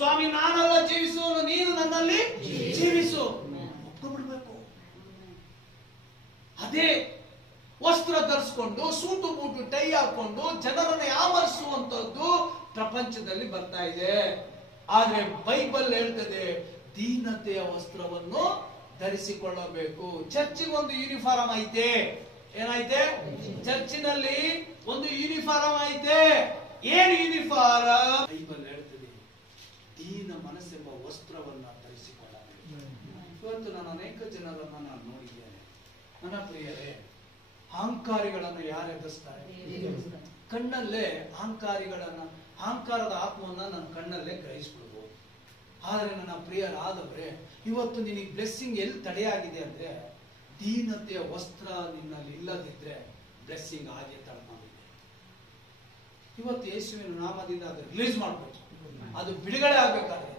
ಸ್ವಾಮಿ ನಾನಲ್ಲ ಜೀವಿಸುವನು, ನೀನು ನನ್ನಲ್ಲಿ ಜೀವಿಸು. ಒಪ್ಕೊಂಡ್ಬಿಡ್ಬೇಕು. ಅದೇ ವಸ್ತ್ರ ಧರಿಸ್ಕೊಂಡು ಸೂಟು ಬೂಟು ಟೈ ಹಾಕೊಂಡು ಜನರನ್ನ ಯಾಮರಿಸುವಂತದ್ದು ಪ್ರಪಂಚದಲ್ಲಿ ಬರ್ತಾ ಇದೆ. ಆದ್ರೆ ಬೈಬಲ್ ಹೇಳ್ತದೆ ದೀನತೆಯ ವಸ್ತ್ರವನ್ನು ಧರಿಸಿಕೊಳ್ಳಬೇಕು. ಚರ್ಚಿಗೆ ಒಂದು ಯೂನಿಫಾರ್ಮ್ ಐತೆ. ಏನೈತೆ? ಚರ್ಚಿನಲ್ಲಿ ಒಂದು ಯೂನಿಫಾರ್ಮ್ ಐತೆ. ಏನ್ ಯೂನಿಫಾರ್ಮ್? ಬೈಬಲ್ ಹೇಳ್ತದೆ ದೀನ ಮನಸ್ಸೆಂಬ ವಸ್ತ್ರವನ್ನ ಧರಿಸಿಕೊಳ್ಳಬೇಕು. ಇವತ್ತು ನಾನು ಅನೇಕ ಜನರನ್ನ ನಾನು ನೋಡಿದ್ದೇನೆ. ನನ್ನ ಪ್ರಿಯರೇ, ಅಹಂಕಾರಿಗಳನ್ನು ಯಾರು ಎದುರಿಸ್ತಾರೆ? ಕಣ್ಣಲ್ಲೇ ಅಹಂಕಾರದ ಆತ್ಮವನ್ನ ನನ್ನ ಕಣ್ಣಲ್ಲೇ ಗ್ರಹಿಸ್ಬಿಡ್ಬೋದು. ಆದ್ರೆ ನನ್ನ ಪ್ರಿಯರಾದವರೇ, ಇವತ್ತು ನಿನಗೆ ಬ್ಲೆಸ್ಸಿಂಗ್ ಎಲ್ಲಿ ತಡೆಯಾಗಿದೆ ಅಂದ್ರೆ ದೀನತೆಯ ವಸ್ತ್ರ ನಿನ್ನಲ್ಲಿ ಇಲ್ಲದಿದ್ರೆ ಬ್ಲೆಸ್ಸಿಂಗ್ ಹಾಗೆ ತಡ್ಕೊಂಡಿದೆ. ಇವತ್ತು ಯೇಸುವಿನ ನಾಮದಿಂದ ಅದು ರಿಲೀಸ್ ಮಾಡ್ಬೇಕು, ಅದು ಬಿಡುಗಡೆ ಆಗ್ಬೇಕಾದ್ರೆ